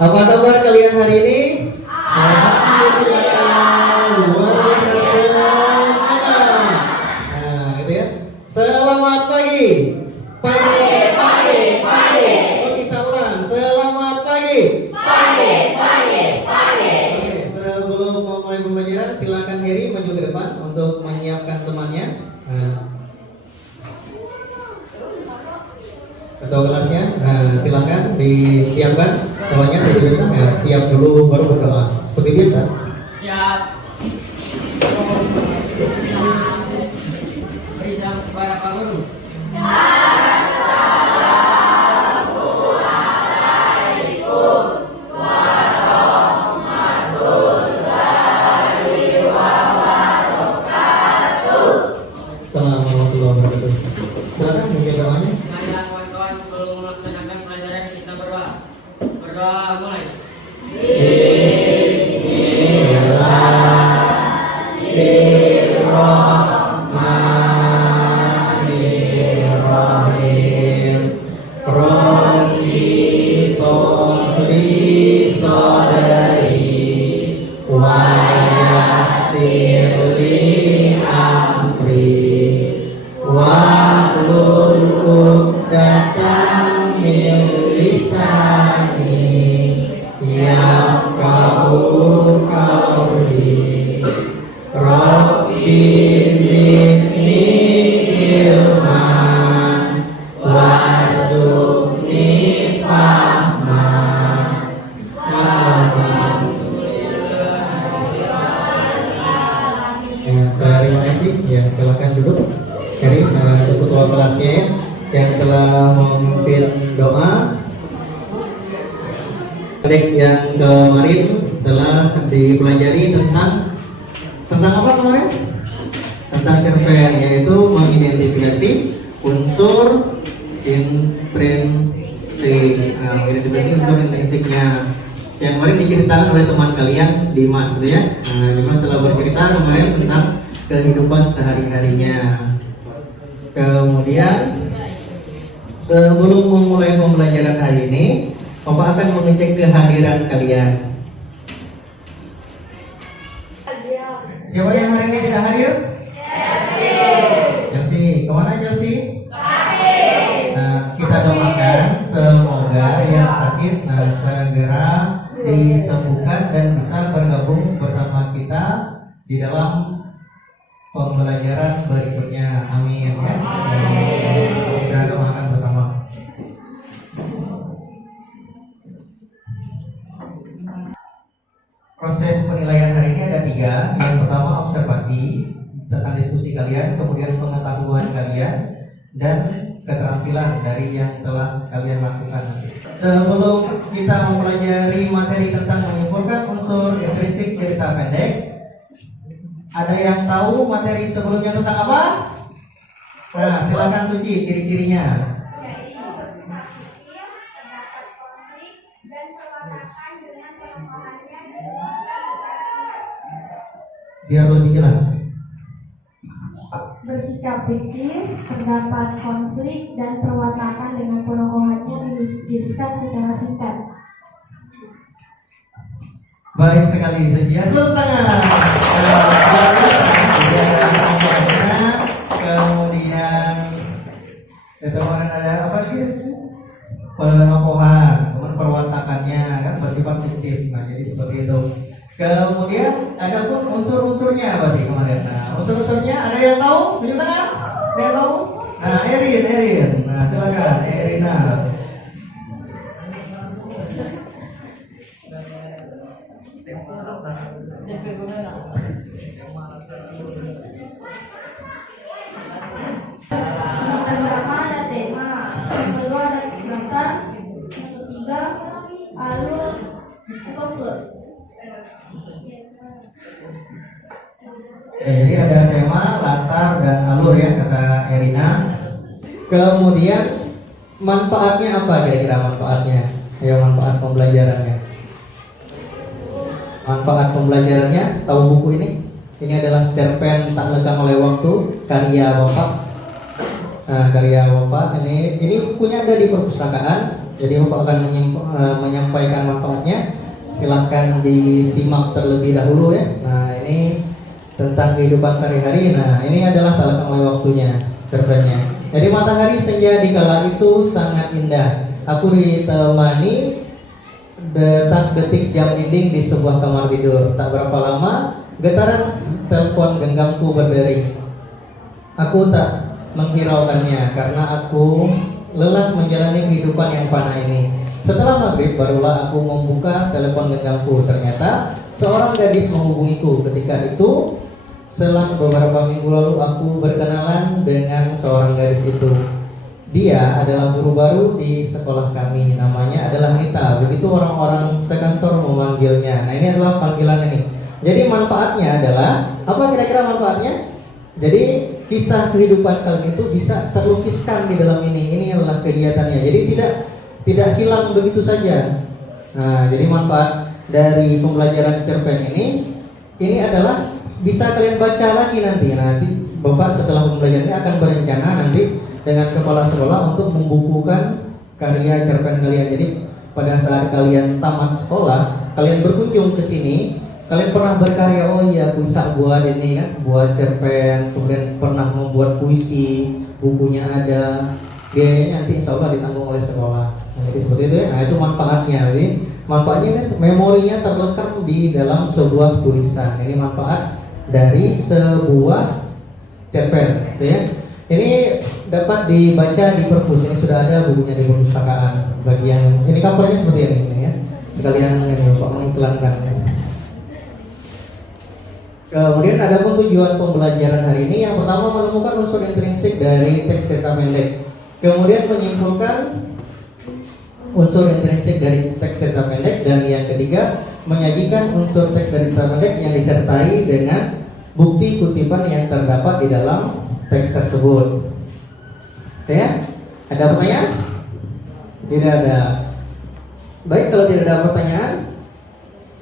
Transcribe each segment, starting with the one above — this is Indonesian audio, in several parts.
Apa kabar kalian hari ini? Alhamdulillah, luar biasa. Nah, gitu ya. Selamat pagi. Pagi. Oh, kita ulang. Selamat pagi. Pagi. Oke, sebelum memulai pembelajaran, silakan Heri maju ke depan untuk menyiapkan temannya. Ketua kelasnya, silakan disiapkan semuanya seperti biasa. Siap dulu baru berdoa. Seperti biasa. Siap. Beri salam kepada Pak Guru. Assalamualaikum warahmatullahi wabarakatuh. Silakan mungkin doanya. Marilah kawan-kawan sebelum melaksanakan pelajaran kita berdoa. Berdoa mulai. Bismillahirrahmanirrahim. Rabbi sholli sadri wa yassir li amri wahlul 'uqdatam min lisani yafqahu qawli. Rabbi zidni ilman warzuqni fahman. Terima kasih. Ya, silakan duduk. Dari ketua kelasnya yang telah memimpin doa. Adik yang kemarin telah dipelajari tentang apa kemarin? Tentang cerpen, yaitu mengidentifikasi unsur intrinsik. Identifikasi unsur intrinsiknya. Yang kemarin diceritakan oleh teman kalian Dimas, gitu ya. Dimas telah bercerita kemarin tentang kehidupan sehari-harinya. Kemudian sebelum memulai pembelajaran hari ini, Bapak akan mengecek kehadiran kalian. Siapa yang hari ini tidak hadir? Chelsea. Kemana Chelsea? Kita doakan semoga yang sakit segera disembuhkan dan bisa bergabung bersama kita di dalam pembelajaran berikutnya. Amin ya. Kita doakan bersama. Proses penilaian hari ini ada 3. Yang pertama observasi tentang diskusi kalian, kemudian pengetahuan kalian, dan keterampilan dari yang telah kalian lakukan. Sebelum kita mempelajari materi tentang menyimpulkan unsur intrinsik cerita pendek, ada yang tahu materi sebelumnya tentang apa? Nah, silakan Suci, ciri-cirinya. Biar lebih jelas. Bersikap fiktif, terdapat konflik dan perwatakan dengan penokohannya dilukiskan secara singkat. Baik sekali, sekian tepuk tangan. Kemudian kemarin ada apa lagi? Penokohan, kemudian perwatakannya kan bersifat fiktif. Nah, jadi seperti itu. Kemudian ada pun unsur-unsurnya berarti kemarin. Nah, unsur-unsurnya ada yang tahu? Tunjuk tangan. Ada yang tahu? Nah, Erin. Nah, silakan Erina. Yang pertama ada tema, yang kedua ada daftar, yang ketiga alur struktur. Jadi ada tema, latar, dan alur ya kata Erina. Kemudian manfaatnya apa kira-kira manfaatnya? Ya, manfaat pembelajarannya. Manfaat pembelajarannya, tahu buku ini? Ini adalah cerpen Tak Lekang Oleh Waktu, karya Bapak. Karya Bapak ini bukunya ada di perpustakaan. Jadi Bapak akan menyampaikan manfaatnya. Silahkan disimak terlebih dahulu ya. Nah ini tentang kehidupan sehari-hari. Nah ini adalah tak lekang oleh waktunya cerpennya. Jadi matahari senja di kala itu sangat indah. Aku ditemani detak-detik jam dinding di sebuah kamar tidur. Tak berapa lama getaran telepon genggamku berdering. Aku tak menghiraukannya karena aku lelah menjalani kehidupan yang fana ini. Setelah maghrib barulah aku membuka telepon genggamku. Ternyata seorang gadis menghubungiku. Ketika itu selang beberapa minggu lalu aku berkenalan dengan seorang gadis itu. Dia adalah guru baru di sekolah kami. Namanya adalah Nita. Begitu orang-orang sekantor memanggilnya. Nah ini adalah panggilan ini. Jadi manfaatnya adalah apa kira-kira manfaatnya? Jadi kisah kehidupan kalian itu bisa terlukiskan di dalam ini. Ini adalah kegiatannya. Jadi tidak hilang begitu saja. Nah, jadi manfaat dari pembelajaran cerpen ini adalah bisa kalian baca lagi nanti. Nanti Bapak setelah pembelajaran ini akan berencana nanti dengan kepala sekolah untuk membukukan karya cerpen kalian. Jadi pada saat kalian tamat sekolah, kalian berkunjung ke sini, kalian pernah berkarya, oh iya bisa buat ini kan, buat cerpen, kemudian pernah membuat puisi, bukunya ada, biayanya nanti insya Allah ditanggung oleh sekolah. Nah, jadi seperti itu ya. Nah itu manfaatnya. Jadi manfaatnya ini memorinya terlekam di dalam sebuah tulisan. Ini manfaat dari sebuah cerpen, gitu ya. Ini dapat dibaca di perpus. Ini sudah ada bukunya di perpustakaan. Bagian ini covernya seperti ini ya. Sekalian ini Bapak mengiklankan. Kemudian ada pun tujuan pembelajaran hari ini. Yang pertama menemukan unsur intrinsik dari teks cerita pendek. Kemudian menyimpulkan unsur intrinsik dari teks cerita pendek. Dan yang ketiga menyajikan unsur teks dari cerita pendek yang disertai dengan bukti kutipan yang terdapat di dalam teks tersebut. Oke ya? Ada pertanyaan? Tidak ada. Baik, kalau tidak ada pertanyaan,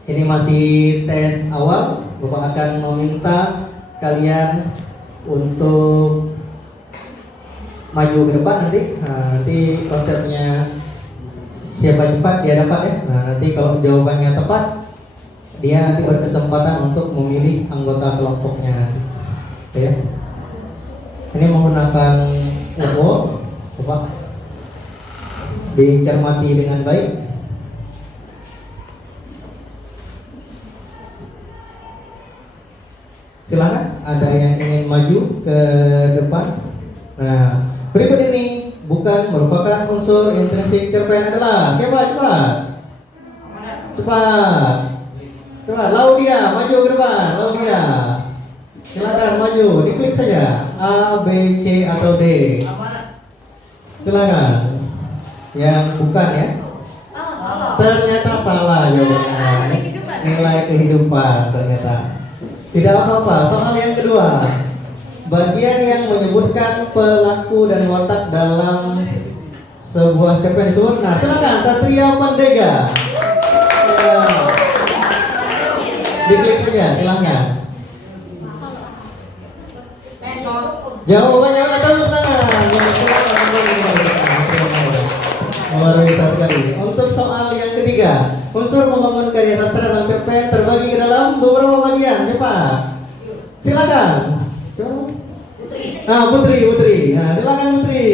ini masih tes awal. Bapak akan meminta kalian untuk maju ke depan nanti. Nah, nanti konsepnya siapa cepat dia dapat ya. Nah, nanti kalau jawabannya tepat, dia nanti berkesempatan untuk memilih anggota kelompoknya nanti. Oke ya? Ini menggunakan UFO, Bapak dicermati dengan baik. Silakan, ada yang ingin maju ke depan. Nah, berikut ini bukan merupakan unsur intrinsik cerpen adalah siapa? Cepat, Laudia, maju ke depan, Laudia. Silakan maju, diklik saja A, B, C atau D. Silakan. Yang bukan ya. Ternyata salah jawabannya. Nilai kehidupan ternyata. Tidak apa-apa. Soal yang kedua, bagian yang menyebutkan pelaku dan watak dalam sebuah cerpen disebut. Nah, silakan Satria Pandega. Diklik saja, silakan. Jawabannya udah tepuk tangan. Luar biasa sekali. Untuk soal yang ketiga, unsur membangun karya sastra dalam cerpen terbagi ke dalam beberapa bagian. Cepat. Silakan. Nah, Putri. Nah, silakan Putri.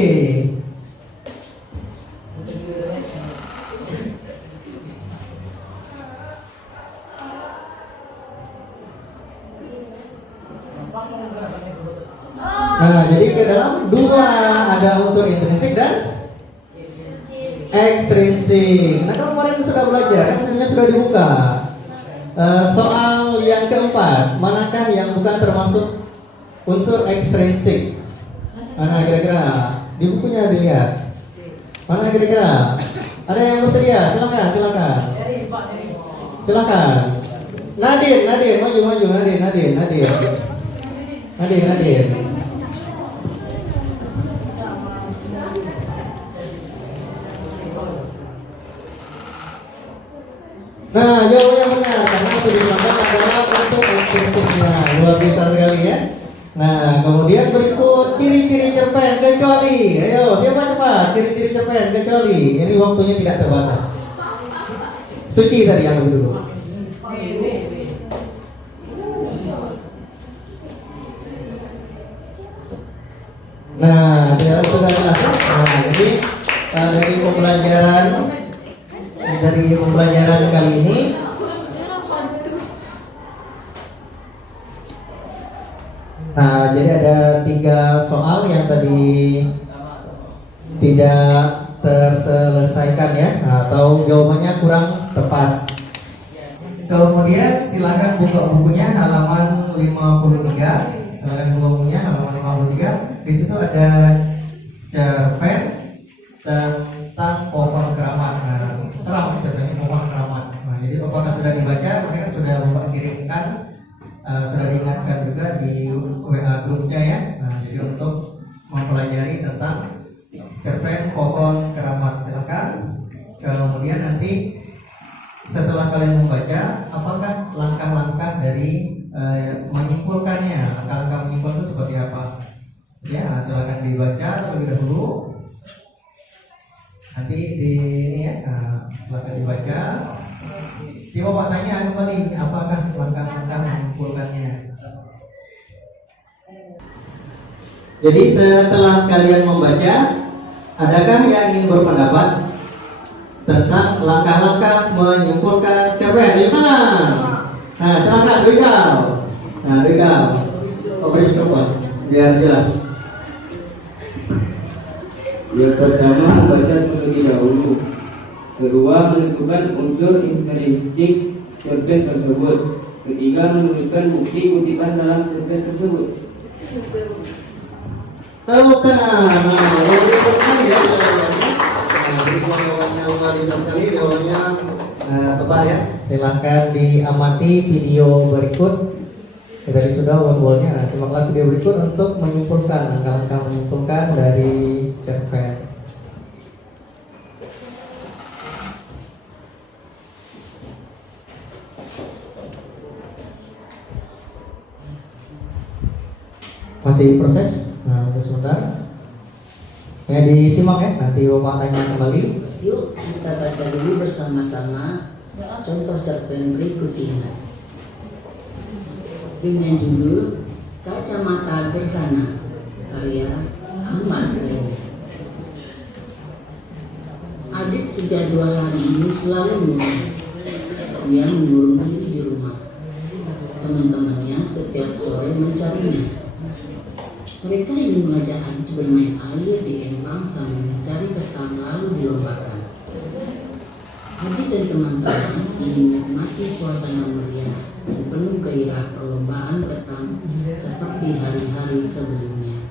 Nah, jadi ke dalam dua ada unsur intrinsik dan ekstrinsik. Nah, kemarin sudah belajar, bukunya sudah dibuka. Soal yang keempat, manakah yang bukan termasuk unsur ekstrinsik? Mana kira-kira? Di bukunya dilihat. Mana kira-kira? Ada yang bersedia? Silakan. Nadine, maju, Nadine. Nah, jawabannya benar karena itu disampaikan adalah unsur ekstrinsiknya. Luar biasa sekali ya. Nah, kemudian berikut ciri-ciri cerpen kecuali. Ayo, siapa cepat? Ciri-ciri cerpen kecuali. Ini waktunya tidak terbatas. Suci tadi yang lebih dulu. Nah, dia sudah masuk. Nah, jadi dari pembelajaran kali ini nah, jadi ada 3 soal yang tadi tidak terselesaikan ya, atau jawabannya kurang tepat. Kemudian silakan buka bukunya halaman 53. Silakan buka bukunya halaman 53. Di situ ada cerpen tentang pohon keramat. Nah, seram cerpennya pohon keramat. Nah, jadi apakah sudah dibaca? Mungkin sudah Bapak kirimkan. Sudah diingatkan juga di WA grupnya ya. Nah, jadi untuk mempelajari tentang cerpen pohon keramat, silakan. Kemudian nanti setelah kalian membaca, apakah langkah-langkah dari menyimpulkannya? Langkah-langkah menyimpulkan itu seperti apa? Ya, silakan dibaca terlebih dahulu. Nanti di ini ya, silakan dibaca. Coba Pak tanya kembali, apakah langkah-langkah menyimpulkannya? Jadi setelah kalian membaca, adakah yang ingin berpendapat tentang langkah-langkah menyimpulkan cerpen? Nah, silakan Rikal. Nah, Rikal, beri coba biar jelas. Yang pertama, membaca terlebih dahulu. Kedua, menentukan unsur intrinsik cerpen tersebut. Ketiga, menuliskan bukti kutipan dalam cerpen tersebut. Tepuk tangan. Jawabannya tepat ya. Silahkan diamati video berikut. Tadi sudah wall-wallnya. Simaklah video berikut untuk menyimpulkan langkah-langkah menyimpulkan dari cerpen. Masih proses, nah sebentar. Ya disimak ya, nanti Bapak tanya kembali. Yuk kita baca dulu bersama-sama contoh cerpen berikut ini. Dengan judul Kacamata Gerhana, karya Ahmad Reni. Adit sejak 2 hari ini selalu murung. Ia mengurung diri di rumah. Teman-temannya setiap sore mencarinya. Mereka ingin mengajak Adit bermain air di empang sambil mencari ketam lalu dilombakan. Adit dan teman-teman ingin menikmati suasana meriah dan penuh gairah perlombaan ketam seperti hari-hari sebelumnya.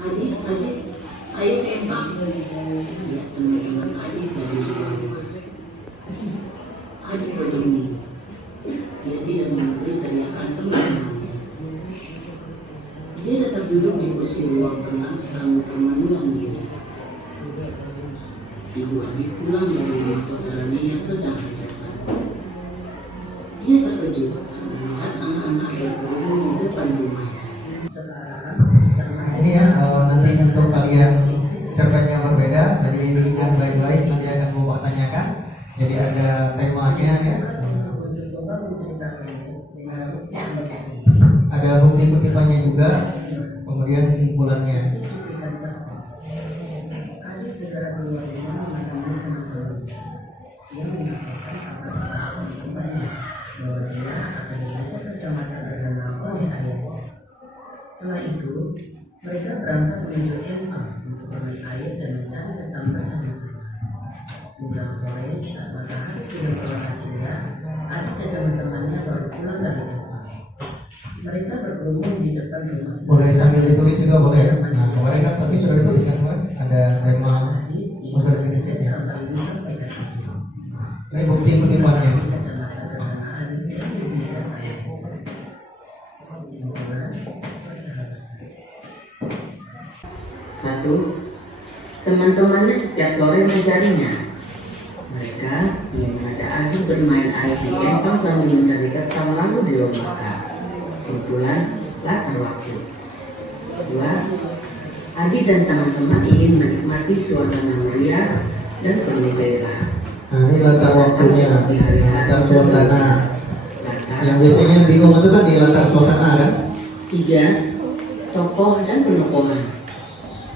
Adit, ayo ke empang. Ya, teman-teman Adit dari luar rumah. Adit berdiri. Dia tidak menulis teriakan teman-temannya. Dia tetap duduk di kursi ruang tengah sama temannya sendiri. Ibu Adit pulang dari rumah saudaranya yang sedang hajatan. Dia terkejut saat melihat anak-anak berkerumun di depan rumahnya. Ini ya, nanti untuk kalian cerpen yang berbeda, jadi ingat baik-baik nanti akan Bapak tanyakan. Jadi ada temanya ya. Ada bukti kutipannya juga, kemudian kesimpulannya. Setelah itu, mereka berangkat menuju empang untuk bermain air dan mencari ketam bersama-sama. Menjelang sore, saat matahari sudah berwarna ceria, Adit dan teman-temannya baru pulang dari empang. Mereka berkerumun di depan rumah. Boleh sambil ditulis juga boleh. Nah kemarin kan tapi sudah ditulis kan kemarin ada tema unsur intrinsik ya. Ini bukti kutipannya. Satu, teman-temannya setiap sore mencarinya. Mereka ingin mengajak Adit bermain air di empang sambil mencari ketam lalu dilombakan. Simpulan latar waktu. 2. Adi dan teman-teman ingin menikmati suasana meriah dan penuh gairah. Nah, ini latar waktunya, latar suasana. Yang biasanya bingung itu kan di latar suasana kan? 3. Tokoh dan penokohan.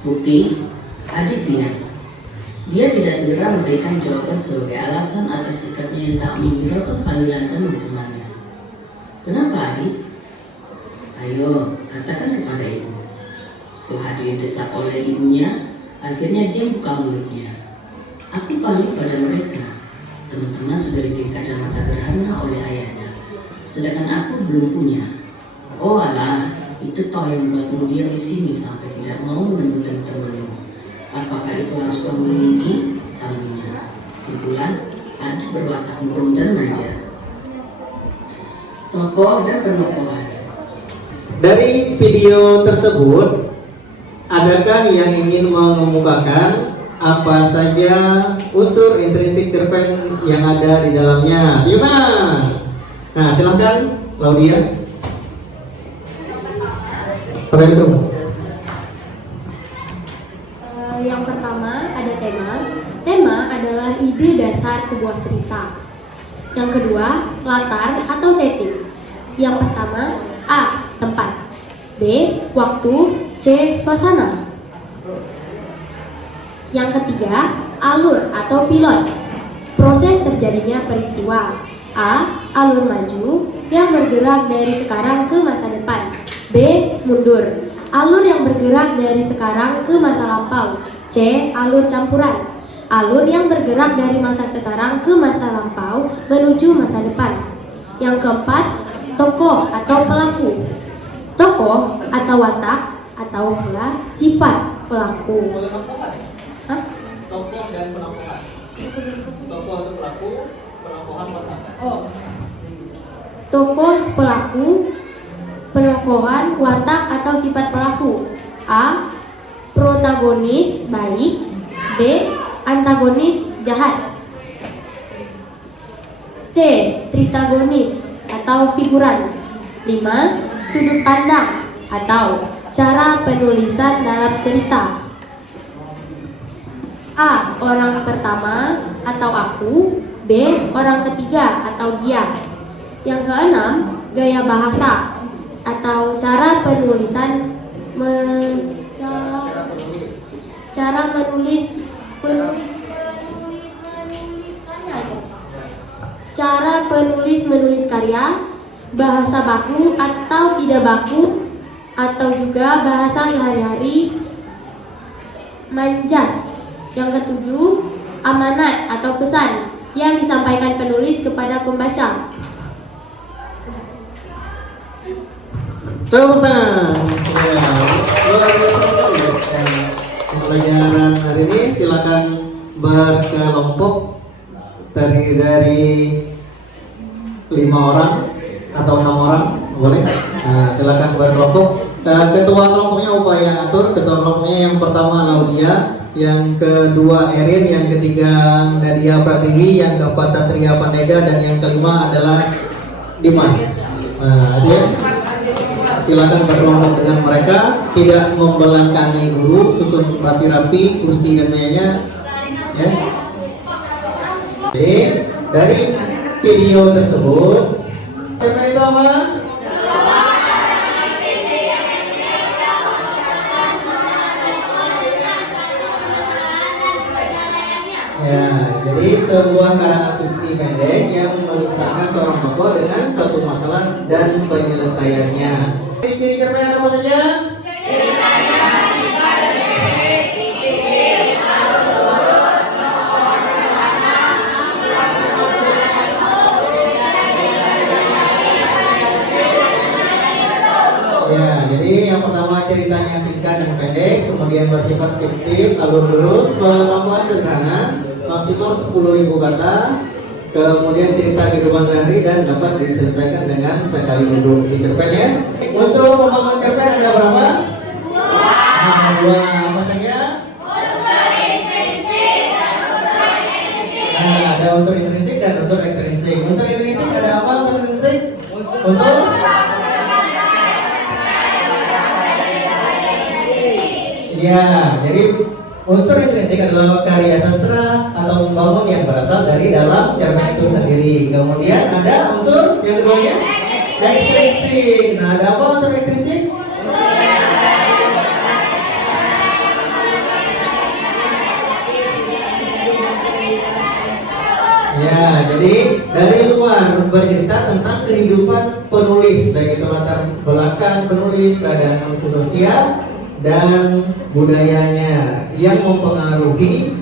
Bukti, Adi diam. Dia tidak segera memberikan jawaban sebagai alasan atas sikapnya yang tak menghiraukan panggilan teman-temannya. Kenapa Adi? Ayo, katakan kepada ibu. Setelah Adi didesak oleh ibunya, akhirnya dia buka mulutnya. Aku panik pada mereka. Teman-teman sudah diberi kacamata gerhana oleh ayahnya, sedangkan aku belum punya. Oh alah, itu toh yang membuatmu diam di sini sampai tidak mau menemukan temanmu. Apakah itu harus kamu miliki? Sambungnya. Simpulan, Adi berwatak murung dan manja. Tokoh dan penokohan. Dari video tersebut, adakah yang ingin mengemukakan apa saja unsur intrinsik cerpen yang ada di dalamnya? Yunan. Nah, silahkan Claudia. Apa itu? Yang pertama ada tema. Tema adalah ide dasar sebuah cerita. Yang kedua, latar atau setting. Yang pertama, A. Tempat. B. Waktu. C. Suasana. Yang ketiga, alur atau pilot. Proses terjadinya peristiwa. A. Alur maju yang bergerak dari sekarang ke masa depan. B. Mundur. Alur yang bergerak dari sekarang ke masa lampau. C. Alur campuran. Alur yang bergerak dari masa sekarang ke masa lampau menuju masa depan. Yang keempat, tokoh atau pelaku. Tokoh atau watak atau pula sifat pelaku. Hah? Tokoh dan penampakan. Tokoh atau pelaku, penampakan watak. Tokoh, pelaku, penokohan, watak atau sifat pelaku. A. Protagonis baik. B. Antagonis jahat. C. Tritagonis atau figuran. 5. Sudut pandang atau cara penulisan dalam cerita. A. Orang pertama atau aku. B. Orang ketiga atau dia. Yang keenam, gaya bahasa atau cara penulisan cara menulis cara menulis karya, bahasa baku atau tidak baku, atau juga bahasa sehari-hari, manjas. Yang ketujuh, amanat atau pesan yang disampaikan penulis kepada pembaca. Tepuk tangan. Ya, luar biasa sekali ya. Pelajaran hari ini silakan berkelompok terdiri dari 5 orang atau 6 orang, boleh. Nah, silakan berkelompok. Ketua kelompoknya upaya atur. Ketua kelompoknya yang pertama Laudia, yang kedua Erin, yang ketiga Nadia Pratiwi, yang keempat Satria Pandega, dan yang kelima adalah Dimas. Nah, dia silakan berkelompok dengan mereka, tidak membelakangi guru, susun rapi-rapi kursi dan mejanya. Ya. Oke, dari video tersebut, tema itu apa? Ya, jadi sebuah karangan fiksi pendek yang mengisahkan seorang tokoh dengan suatu masalah dan penyelesaiannya. Ciri cerpen apa saja? Ya, jadi yang pertama ceritanya singkat dan pendek, kemudian bersifat fiktif, alur lurus, kemampuan sederhana, maksimal 10.000 kata, kemudian cerita di rumah sehari dan dapat diselesaikan dengan sekali duduk di cerpennya. Unsur pembangun cerpen ada berapa? 2. Apa saja? Unsur intrinsik dan unsur ekstrinsik. Nah, ada unsur intrinsik dan unsur ekstrinsik. Unsur intrinsik ada apa? Unsur intrinsik? Unsur Ya, jadi unsur intrinsik adalah karya sastra atau pembangun yang berasal dari dalam cerpen itu sendiri. Kemudian ada unsur yang keduanya ekstrinsik. Nah, ada apa unsur ekstrinsik? Ya, jadi dari luar bercerita tentang kehidupan penulis, baik itu latar belakang penulis, keadaan sosial dan budayanya yang mempengaruhi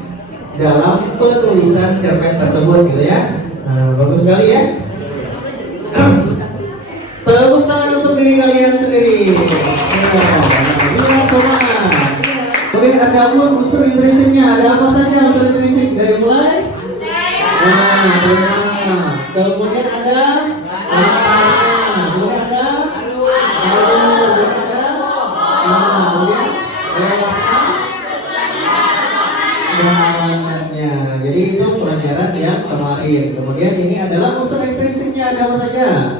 dalam penulisan cerpen tersebut, gitu ya. Nah, bagus sekali ya. Tepuk tangan untuk diri kalian sendiri. Iya, semua. Kemudian ada unsur intrinsiknya. Ada apa saja unsur intrinsik dari mulai? Kemudian ada kemudian ada kemudian jadi itu pelajaran yang kemarin. Kemudian ini adalah unsur ekstrinsiknya, ada apa saja?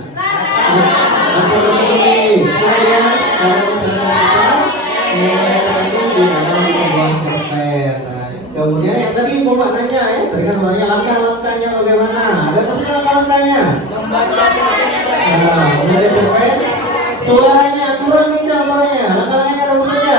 Kemudian yang tadi Bapak nanya ya, tadi kan banyak langkah-langkahnya bagaimana? Ada maksudnya langkah-langkahnya? Membaca cerpen, suaranya kurang kencang suaranya. Langkah-langkahnya ada apa saja?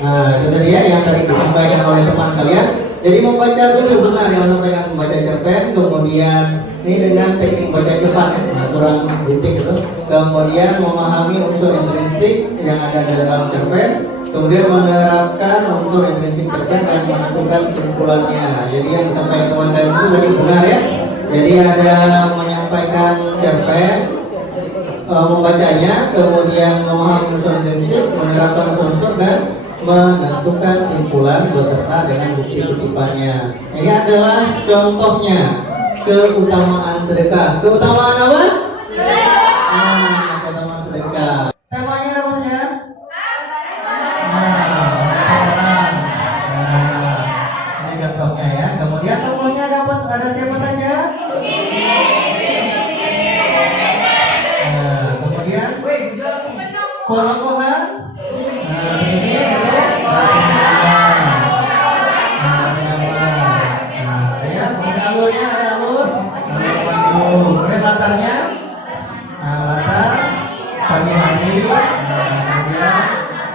Nah, itu tadi ya yang tadi disampaikan oleh teman kalian. Jadi membaca dulu benar yang sampaikan membaca cerpen, kemudian ini dengan teknik membaca cepat ya, nah, kurang detik itu. Kemudian memahami unsur intrinsik yang ada di dalam cerpen, kemudian menerapkan unsur intrinsik cerpen dan menentukan kesimpulannya. Jadi yang disampaikan teman kalian itu tadi benar ya. Jadi ada menyampaikan cerpen, membacanya, kemudian memahami unsur intrinsik, menerapkan unsur-unsur dan menentukan kesimpulan beserta dengan bukti kutipannya. Ini adalah contohnya keutamaan sedekah. Keutamaan apa? Keutamaan sedekah. Temanya apa saja? Ini contohnya ya. Kemudian tokohnya ada siapa saja? Kemudian pengokohan. Kemudian latarnya, latar pagi hari, kemudian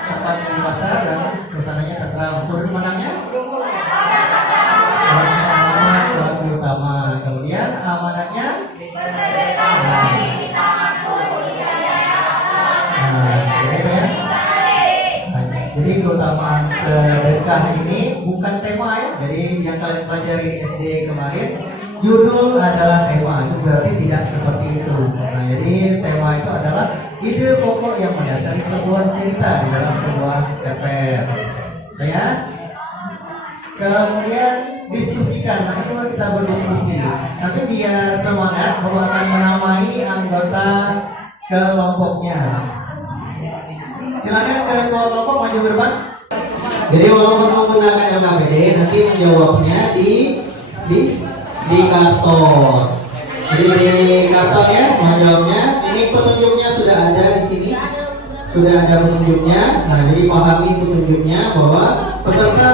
tempat di pasar dan suasananya terang. Sudut pandangnya, pelaku utama. Kemudian amanatnya, jadi keutamaan sedekah ini bukan tema ya. Jadi yang kalian pelajari di SD kemarin, judul adalah tema, itu berarti tidak seperti itu. Nah, jadi tema itu adalah ide pokok yang mendasari sebuah cerita di dalam sebuah cerpen. Nah, ya. Kemudian diskusikan, nah itu kita berdiskusi. Nanti biar semangat, Bapak akan menamai anggota kelompoknya. Silakan ketua kelompok maju ke depan. Jadi walaupun menggunakan LKPD, nanti menjawabnya di karton. Jadi di karton ya, menjawabnya. Ini petunjuknya sudah ada di sini, sudah ada petunjuknya. Nah, jadi pahami petunjuknya bahwa peserta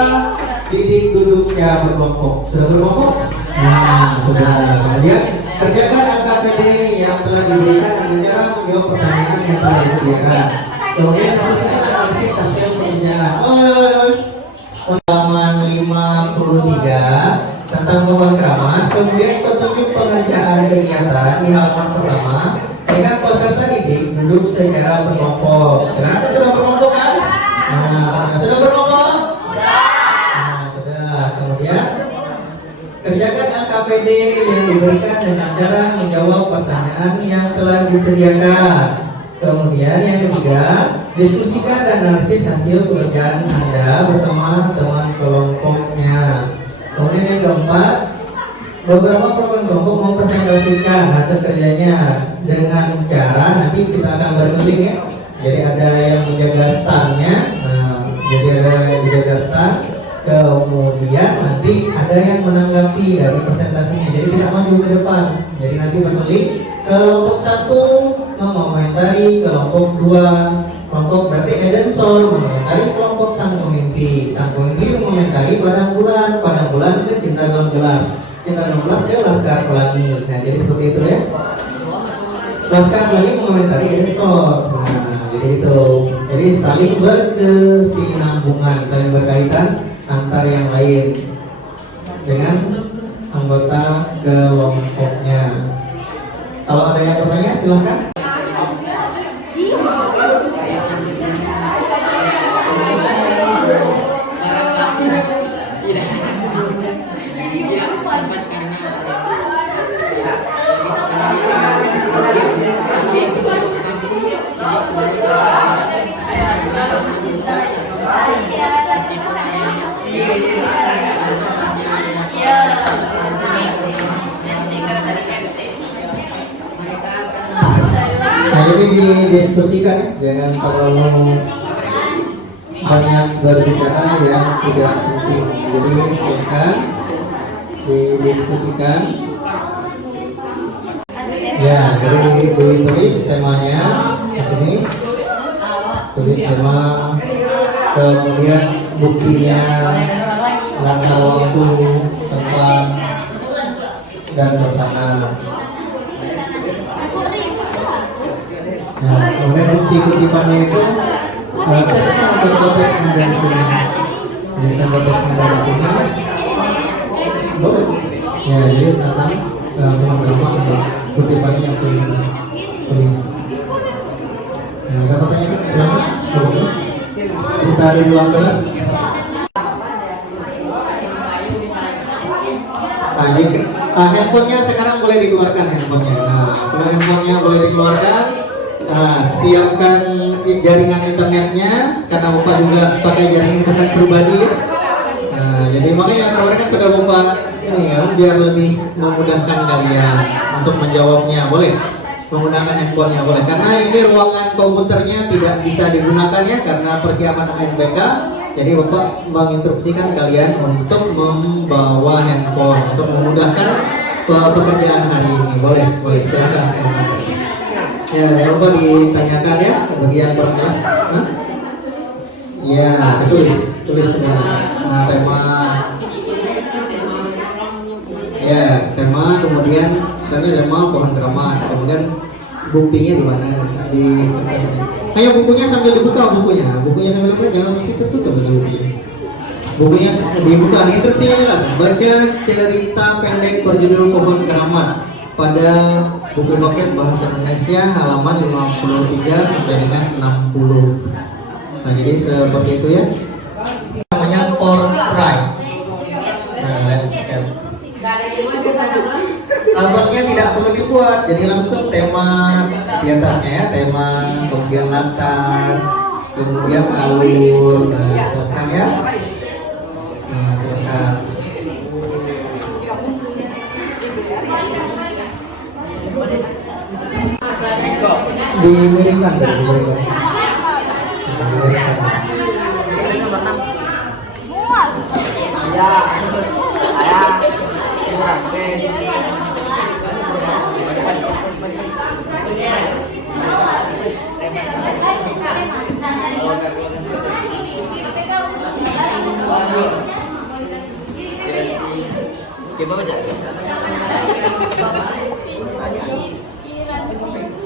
didik duduk secara berkelompok. Sudah berkelompok? Nah, sudah. Kemudian kerjakan LKPD yang telah diberikan dengan cara menjawab pertanyaan yang telah disediakan. Kemudian selesai analisis hasil pekerjaan. Halaman 53 tentang pemrograman. Kemudian petunjuk pengerjaan kegiatan di halaman pertama dengan peserta didik duduk secara berkelompok. Sekarang sudah berkelompok kan? Nah, sudah berkelompok? Nah, sudah. Kemudian kerjakan LKPD yang diberikan dengan cara menjawab pertanyaan yang telah disediakan. Kemudian yang ketiga, diskusikan dan analisis hasil pekerjaan Anda bersama teman kelompoknya. Kemudian yang keempat, beberapa program kelompok mempresentasikan hasil kerjanya dengan cara nanti kita akan berkeliling ya. Jadi ada yang menjaga standnya, Jadi ada yang dijaga start, kemudian nanti ada yang menanggapi dari presentasinya. Jadi tidak maju ke depan. Jadi nanti menulis kelompok 1 mengomentari kelompok 2. Kelompok berarti Edensor mengomentari kelompok sang pemimpi mengomentari padang bulan itu cinta dalam gelas ke Laskar Pelangi. Nah jadi seperti itu ya. Laskar Pelangi mengomentari Edensor. Nah jadi itu. Jadi saling berkesinambungan, saling berkaitan antar yang lain dengan anggota kelompoknya. Kalau ada yang bertanya silahkan. Nah jadi didiskusikan, jangan terlalu banyak berbicara yang tidak penting. Jadi silakan didiskusikan. Ya, jadi ditulis temanya di sini, tulis tema, kemudian buktinya, langkah waktu, tempat, dan pasangan. Nah, kemudian bukti kutipannya itu teksnya atau teks dari sini. Jadi tanda teksnya dari sini. Boleh. Ya, jadi tentang beberapa kutipannya yang tulis. Nah, ada pertanyaan? Selamat. Kita ada di ruang kelas. Handphonenya sekarang boleh dikeluarkan handphonenya. Nah, kalau handphonenya boleh dikeluarkan. Nah, siapkan jaringan internetnya karena Bapak juga pakai jaringan internet pribadi. Nah, jadi makanya mereka sudah Bapak ini ya, biar lebih memudahkan kalian untuk menjawabnya. Boleh menggunakan handphonenya boleh. Karena ini ruangan komputernya tidak bisa digunakan ya karena persiapan ANBK. Jadi Bapak menginstruksikan kalian untuk membawa handphone untuk memudahkan pekerjaan hari ini. Boleh silakan. Ya, coba ditanyakan ya ke bagian berkelas. Ya, tulis semua. Nah, tema, kemudian misalnya tema pohon keramat, kemudian buktinya di mana? Ayo bukunya sambil dibuka bukunya sambil dibuka, jangan masih tertutup bukunya. Bukunya dibuka, instruksinya jelas. Baca cerita pendek berjudul Pohon Keramat pada buku paket bahasa Indonesia halaman 53 sampai dengan 60. Nah jadi seperti itu ya. Namanya portrait. Albumnya tidak perlu dibuat, jadi langsung tema di atasnya ya, tema, kemudian latar, kemudian alur, nah ya. Dimiringkan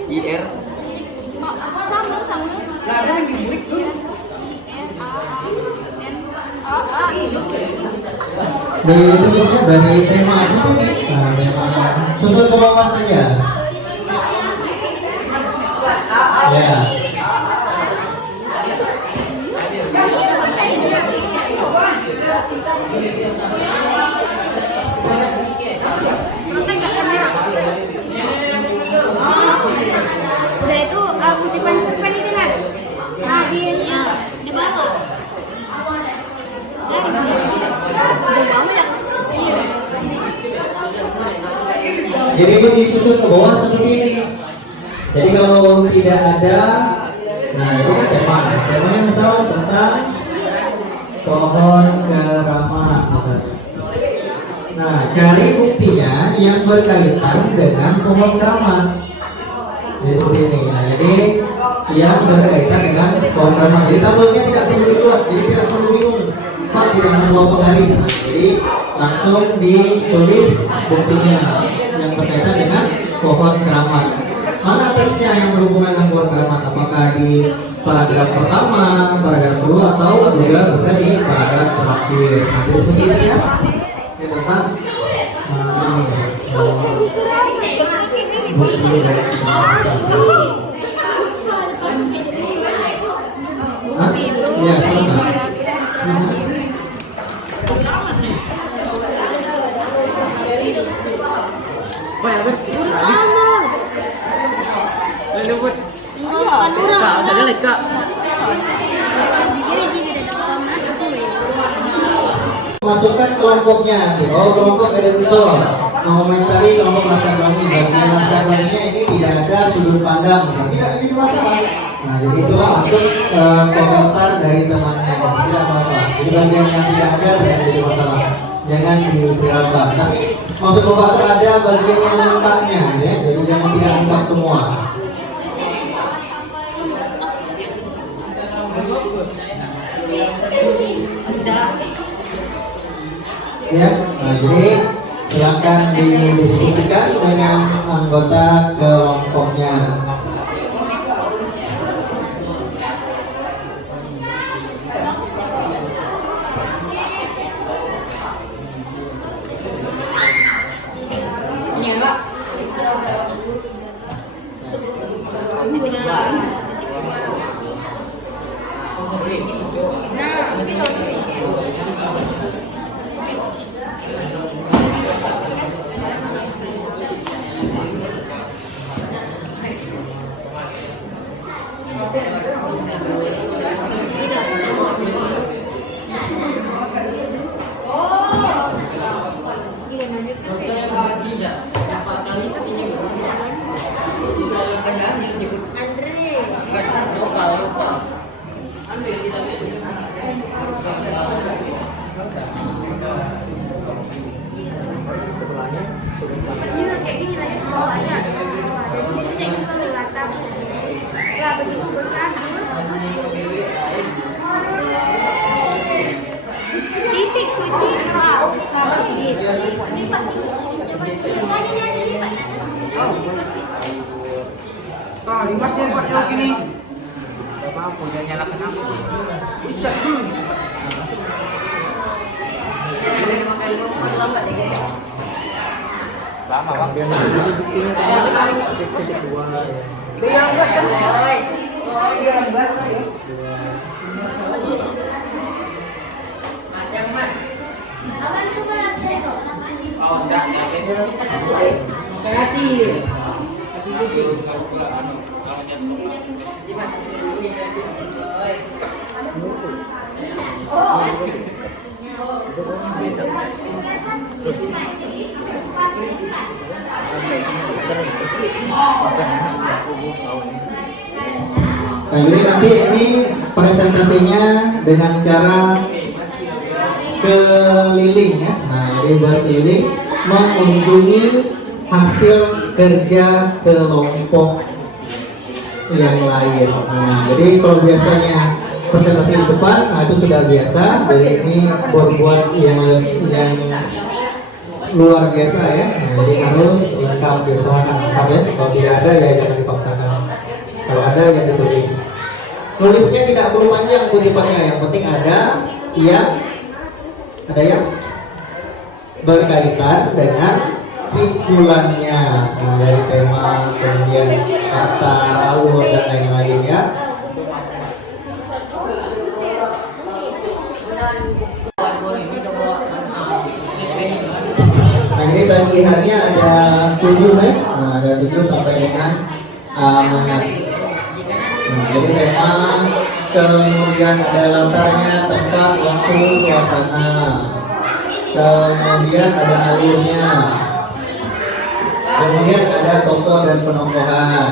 IR ditulisnya dari tema itu, susun ke bawah saja. Ya. Udah itu kutipan itu kan? Nah di bawah. Jadi itu disusun ke bawah seperti ini. Jadi kalau tidak ada, nah ini kan tema. Temanya misal tentang pohon keramat. Nah, cari buktinya yang berkaitan dengan pohon keramat. Jadi seperti ini. Nah, jadi yang berkaitan dengan pohon keramat. Jadi tabelnya tidak perlu dibuat, jadi tidak perlu bingung. Pak tidak perlu penggaris. Jadi langsung ditulis buktinya yang berkaitan dengan pohon keramat. Mana teksnya yang berhubungan dengan pohon keramat? Apakah di paragraf pertama, paragraf kedua, atau juga bisa di paragraf terakhir? Nanti seperti ya. Kita kan. Ya, masukkan kelompoknya. Oh, kelompok ada unsur mengomentari kelompok Laskar Pelangi. Bagian Laskar Pelanginya ini tidak ada sudut pandang, tidak ini masalah. Nah, jadi itulah masuk komentar dari temannya, tidak apa-apa. Jadi bagian yang tidak ada tidak jadi masalah, jangan diraba. Tapi maksud bapak itu ada bagian yang lengkapnya, ya. Jadi jangan tidak lengkap semua. Ya, nah, jadi silakan didiskusikan dengan anggota kelompoknya. Ini ya, Pak. Nah, begitu. Titik suci. Dimas dia buat lagi nih. Apa punya nyalakan aku? Ustaz dulu. Lama bang. Biar enggak santai. Biar enggak santai. Macam mas. Awan tu balas itu. Oh, enggak. Kreatif. Nah, jadi nanti ini presentasinya dengan cara keliling ya. Nah, jadi berkeliling mengunjungi hasil kerja kelompok yang lain. Nah, jadi kalau biasanya presentasi di depan, nah itu sudah biasa. Jadi ini buat yang luar biasa ya. Nah, jadi harus lengkap, diusahakan lengkap ya. Kalau tidak ada ya jangan dipaksakan. Kalau ada ya ditulis. Tulisnya tidak perlu panjang kutipannya, yang penting ada yang berkaitan dengan simpulannya, nah, dari tema, kemudian kata, alur dan lain-lain ya. Nah, ini saya melihatnya ada 7 ya. Nah, ada 7 sampai dengan nah, jadi tema, kemudian ada latarnya, tempat, waktu, suasana, kemudian ada alurnya, kemudian ada tokoh dan penongkohan,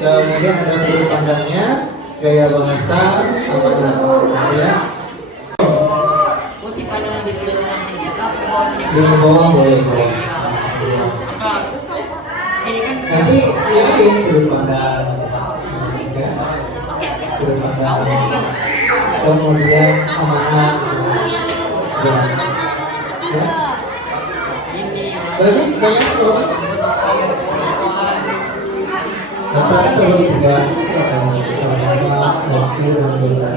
kemudian ada sudut pandangnya, gaya bahasa, atau ya. Di bawah boleh. Ini kan Nanti ini sudut pandang, ya, sudut pandang, kemudian amanah, ya, ya. Berarti banyak orang. Masalah terlalu juga, waktu dan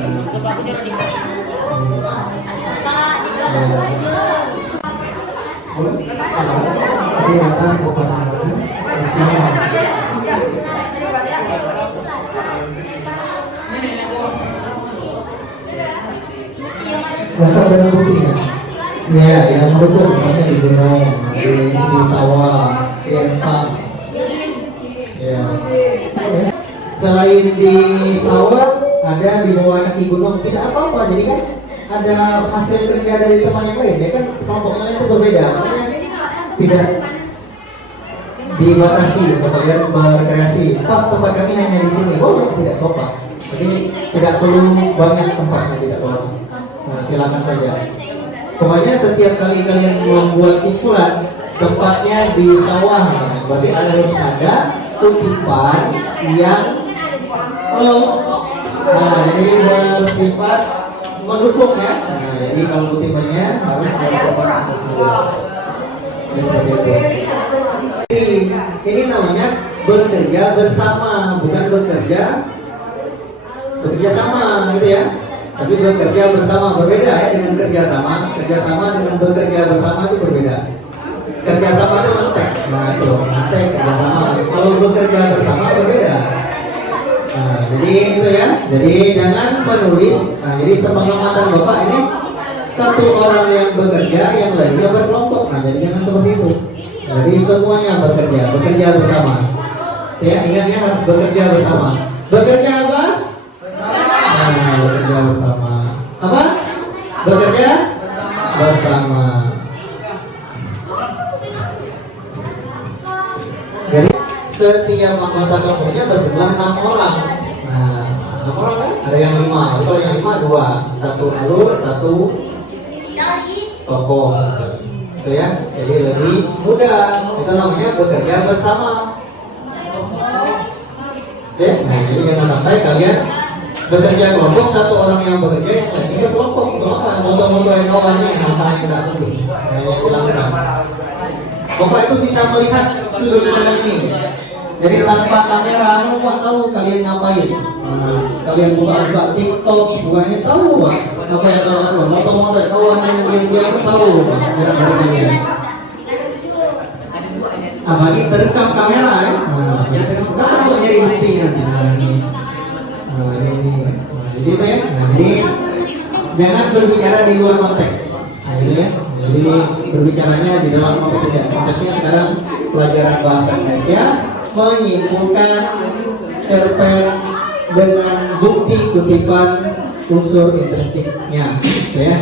jadi akan Bapak ada buktinya? Ya, yang mendukung misalnya di gunung, di sawah, di empang. Ya. Selain di sawah, ada di bawah kaki gunung, tidak apa-apa. Jadi kan ada hasil kerja dari teman yang lain, ya kan kelompoknya itu berbeda. Makanya tidak dibatasi, kemudian berkreasi. Pak, tempat kami hanya di sini. Boleh, tidak apa-apa. Jadi tidak perlu banyak tempatnya, tidak perlu. Nah, silakan saja. Pokoknya setiap kali kalian membuat simpulan, tempatnya di sawah, berarti harus ada kutipan yang jadi bersifat mendukung ya. Nah, jadi kalau kutipannya harus bersifat mendukung. Ini namanya bekerja bersama, bukan bekerja sama, gitu ya. Tapi bekerja bersama berbeda ya dengan kerja sama. Kerja sama dengan bekerja bersama itu berbeda. Kerja sama itu ngetek, nah itu ngetek kerja sama. Kalau bekerja bersama berbeda. Nah, jadi itu ya. Jadi jangan penulis. Nah, jadi sepengamatan Bapak ini satu orang yang bekerja, yang lainnya berkelompok. Nah, jadi jangan seperti itu. Jadi semuanya bekerja bersama. Ya, ingatnya harus bekerja bersama. Bekerja apa? Nah, bekerja bersama. Apa? Bekerja bersama. Jadi setiap anggota kelompoknya berjumlah 6 orang. Nah, 6 orang kan? Ada yang 5. Kalau yang 5 2, 1 alur, 1 tokoh. Itu ya. Jadi lebih mudah. Itu namanya bekerja bersama. Oke, nah jadi jangan sampai kalian bekerja kelompok, satu orang yang bekerja, yang lainnya kelompok. Untuk apa? Moto-moto yang kawannya yang namanya tidak perlu. Yang hilangkan. Bapak itu bisa melihat sudut pandang ini. Jadi tanpa kamera, Bapak tahu kalian ngapain. Kalian buka TikTok, bukannya tahu Pak. Apa yang kalian lakukan? Moto-moto kawan yang diam-diam tahu Pak. Apalagi terekam kamera ya. Kita mau nyari bukti nanti. Jadi itu ya. Jadi jangan berbicara di luar konteks. Gitu ya. Jadi berbicaranya di dalam konteks ya. Konteksnya sekarang pelajaran bahasa Indonesia menyimpulkan cerpen dengan bukti kutipan unsur intrinstiknya. Ya.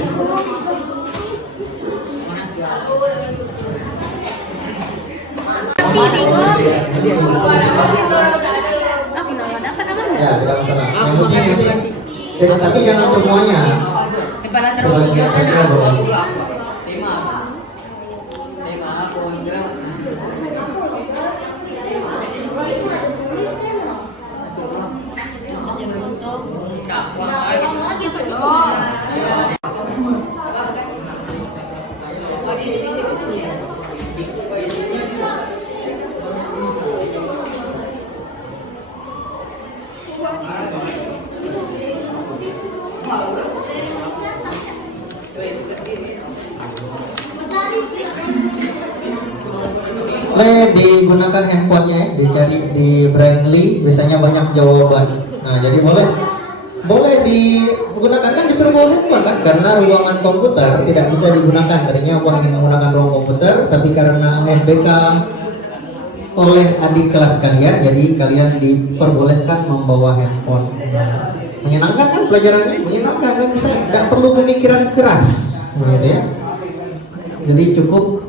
Ya, tidak masalah. Yang penting tapi jangan semuanya. Sebagian saja boleh. Boleh digunakan handphonenya ya, dicari di Brainly, biasanya banyak jawaban. Nah, jadi boleh digunakan kan disuruh bawa handphone kan, karena ruangan komputer tidak bisa digunakan. Tadinya aku ingin menggunakan ruang komputer, tapi karena UNBK oleh adik kelas kalian, jadi kalian diperbolehkan membawa handphone. Menyenangkan kan pelajarannya? Menyenangkan kan, bisa nggak perlu pemikiran keras, gitu ya. Jadi cukup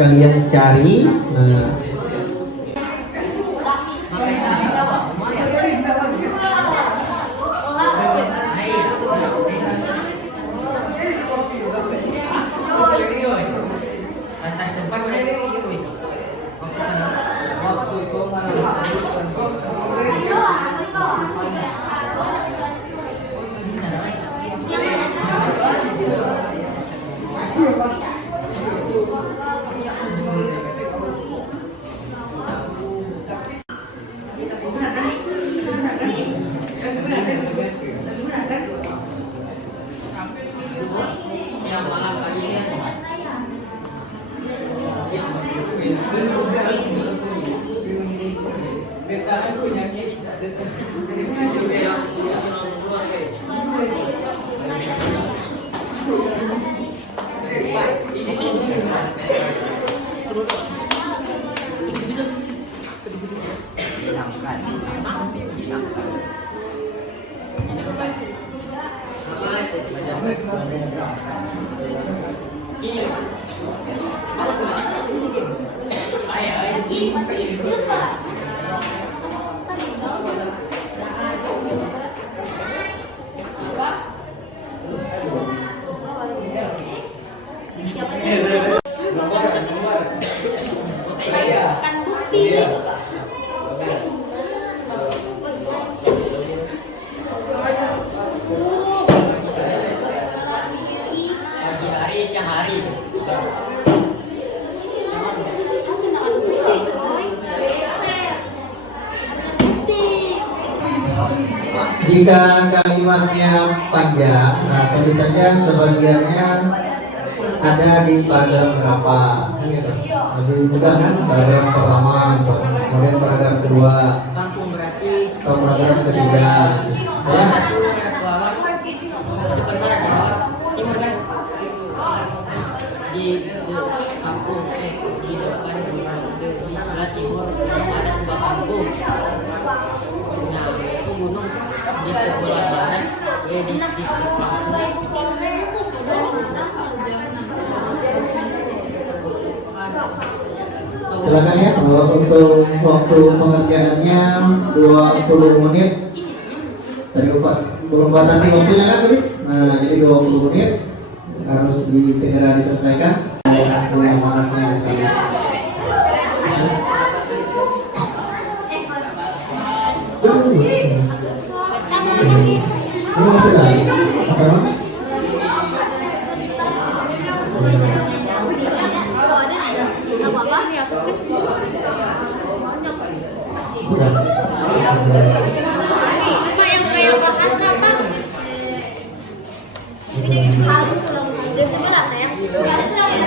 kalian cari. Kan bukti itu, Pak. Pagi hari, siang hari. Jika kalimatnya panjang, nah tulisannya sebagiannya ada di paragraf berapa? Lebih mudah kan? Paragraf pertama, kemudian paragraf kedua, Kampung berarti atau paragraf ketiga. Ya. depan mana timur kan? Di kampung di depan di sebelah timur ada sebuah kampung. Nah, itu gunung di sebelah barat, di Silakan ya, untuk waktu pengerjaannya 20 menit. Tadi belum batasi waktunya kan tadi? Nah, jadi 20 menit harus segera diselesaikan. Semangatnya misalnya. Ini masih lagi. Apa yang kayak bahasa apa? Ini halu kalau dia sebelah sayang. Ada terang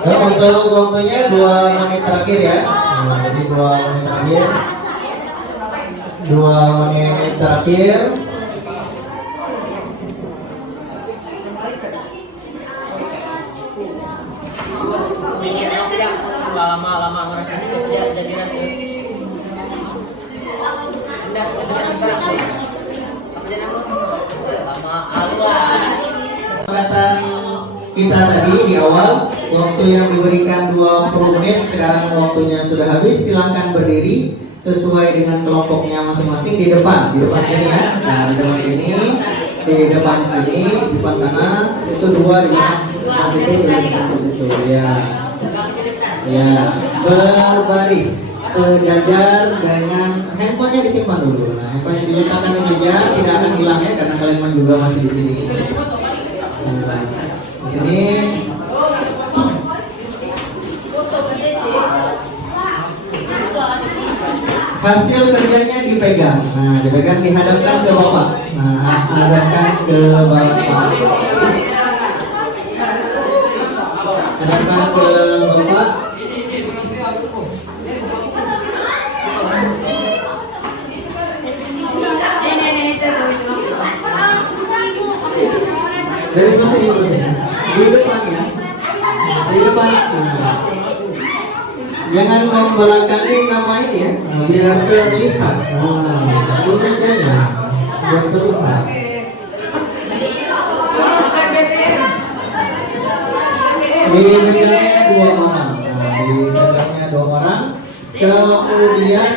Untuk waktunya 2 menit terakhir ya. Nah, jadi 2 menit terakhir. 2 menit terakhir. lama-lama ngerasain itu jadi rasa. Udah sekarang. Apa jadi lama Allah. Kesepakatan kita tadi di awal, waktu yang diberikan 20 menit, sekarang waktunya sudah habis. Silakan berdiri sesuai dengan kelompoknya masing-masing di depan sini ya. Nah, di depan ini, di depan sini, di depan sana, itu 2 di depan itu situ ya. Ya, berbaris sejajar dengan handphonenya disimpan dulu. Nah, handphonenya diletakkan di meja, tidak akan hilang ya karena kalian juga masih di sini. Nah, di sini hasil kerjanya dipegang. Nah, dipegang dihadapkan ke bapak. Nah, hadapkan ke bapak. Hadapkan ke bapak. Dari sini di depan ya, di depan. Nah. Jangan membelakangi nama ini ya, biar terlihat. Biar terlihat. Di megangnya 2 orang. Nah, di megangnya 2 orang. Kemudian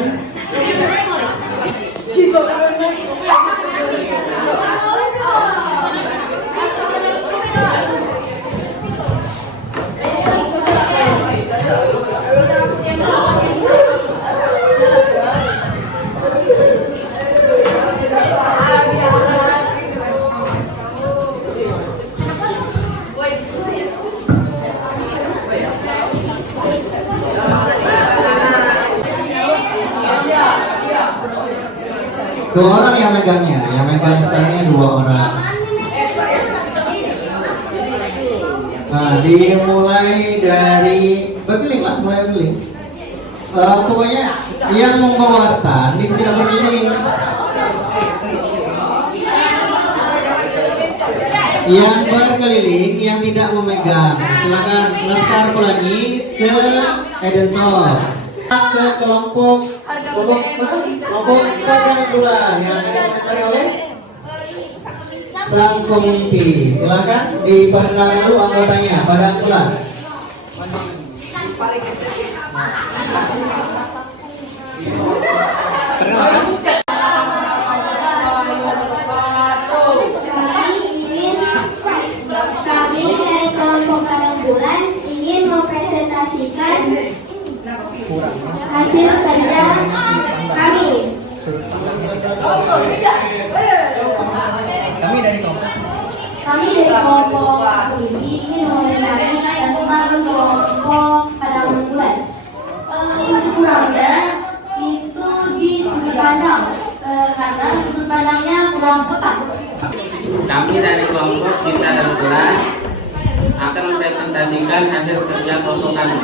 Dua orang yang megangnya, yang megang sekarangnya dua orang. Nah, dimulai dari berkeliling lah, mulai berkeliling. Pokoknya yang membawa stand itu tidak berkeliling. Yang berkeliling, yang tidak memegang, silakan lempar pelangi ke Edensor, ke kelompok pegang bulan yang dikomentari oleh sang pemimpin. Silakan diperkenalkan dulu anggotanya, pegang bulan. Kami dari kelompok Padang Bulan ingin mempresentasikan hasil kerja kami. Kami dari kelompok ini ingin mempresentasikan tentang kelompok Padang Bulan. Untuk kurangnya itu di sudut pandang, karena sudut pandangnya kurang kotak. Kami dari kelompok Cinta dan Bulan akan mempresentasikan hasil kerja kelompok kami.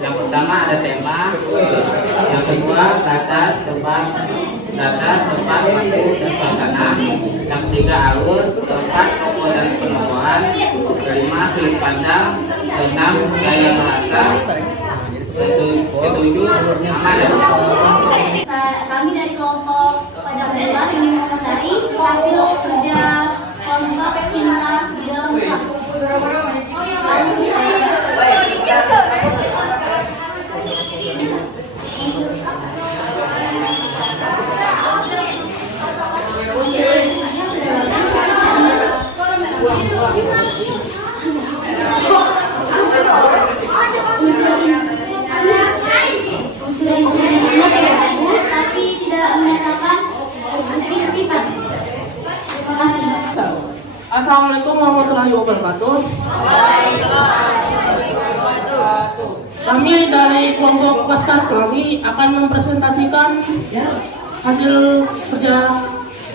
Yang pertama ada tema, yang kedua batas, tempat, waktu, dan suasana. Yang ketiga alur, tempat, tokoh dan penokohan. Kelima sudut pandang, keenam gaya bahasa, ketujuh nama dan Kami dari kelompok Padang Bulan ingin mengomentari hasil kerja kelompok Cinta di dalam kelas. Tapi tidak menyatakan keterlibatan. Terima kasih. Assalamualaikum warahmatullahi wabarakatuh. Kami dari kelompok Laskar Pelangi akan mempresentasikan hasil kerja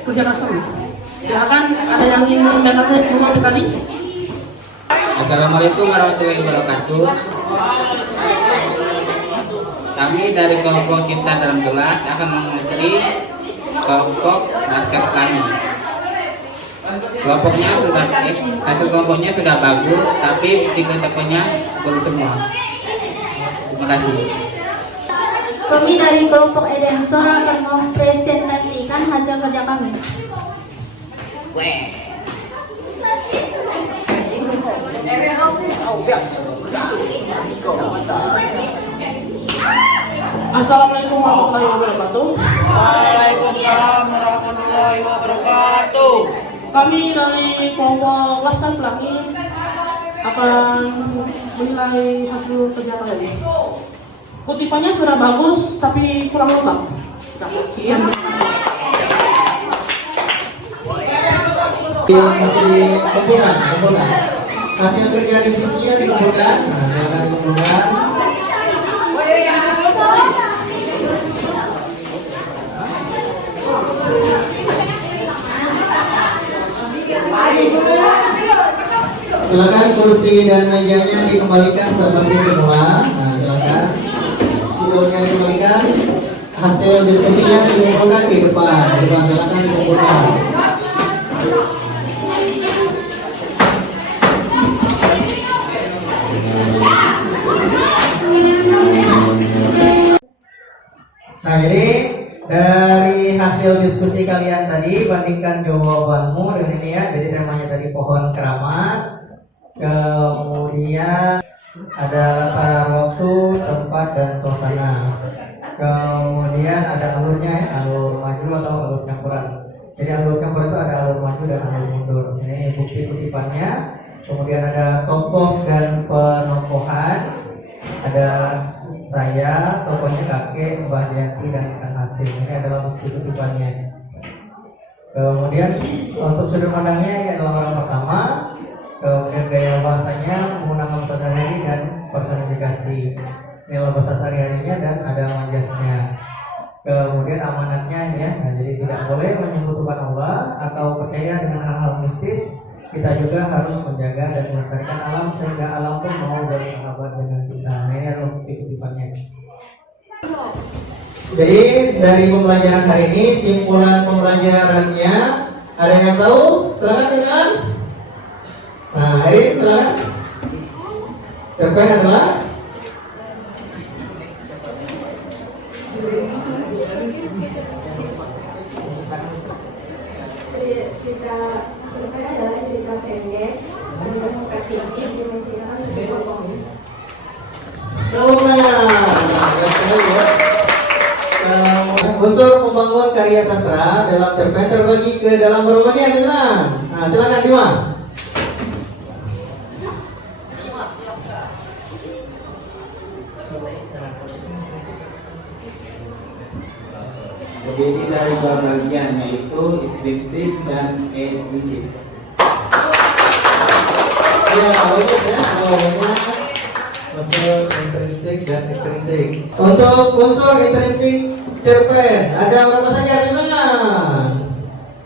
kelas kami. Silakan, ada yang ingin menyampaikan tadi? Assalamualaikum warahmatullahi wabarakatuh. Kami dari kelompok Cinta dalam Gelas akan mengomentari kelompok Laskar Pelangi. Kelompoknya sudah hasil kelompoknya sudah bagus, tapi tiga-tiganya belum semua. Terima kasih. Kami dari kelompok Edensor akan mempresentasikan hasil kerja kami. Assalamualaikum warahmatullahi wabarakatuh. Waalaikumsalam warahmatullahi wabarakatuh. Kami dari kelompok Laskar Pelangi akan menilai hasil kerja kalian. Kutipannya sudah bagus, tapi kurang lengkap. Sekian. Dikumpulkan. Hasil kerja diskusinya dikumpulkan. Nah, silakan dikumpulkan. Silakan kursi dan mejanya dikembalikan seperti semua. Nah, silakan duduknya dikembalikan. Hasil diskusinya dikumpulkan di depan. Silakan dikumpulkan. Nah, jadi dari hasil diskusi kalian tadi, bandingkan jawabanmu dengan ini ya. Jadi temanya tadi pohon keramat, kemudian ada latar waktu, tempat, dan suasana. Kemudian ada alurnya ya, alur maju atau alur campuran. Jadi alur campuran itu ada alur maju dan alur mundur. Ini bukti kutipannya. Kemudian ada tokoh dan penokohan. Ada saya, tokohnya kakek, Mbah Yanti, dan Kang Hasim. Ini adalah bukti kutipannya. Kemudian untuk sudut pandangnya ini adalah orang pertama. Kemudian gaya bahasanya menggunakan bahasa sehari-hari dan personifikasi. Ini adalah bahasa sehari-harinya dan ada majasnya. boleh menyebutkan Allah atau percaya dengan hal-hal mistis. Kita juga harus menjaga dan melestarikan alam sehingga alam pun mau bersahabat dengan kita. Nah, ini adalah kutipannya. Jadi dari pembelajaran hari ini, simpulan pembelajarannya ada yang tahu? Silakan dengan. Nah, Erin silakan. Cerpen adalah cerpen adalah cerita pendek dan bermuka fiktif dimensikan sebuah bohong. Unsur membangun karya sastra dalam cerpen terbagi ke dalam berapa bagian, teman? Nah, silakan Dimas. Terdiri dari dua bagian, yaitu intrinsik dan ekstrinsik. Ya, bagus ya. Unsur intrinsik dan ekstrinsik. Untuk unsur intrinsik cerpen ada berapa saja, teman?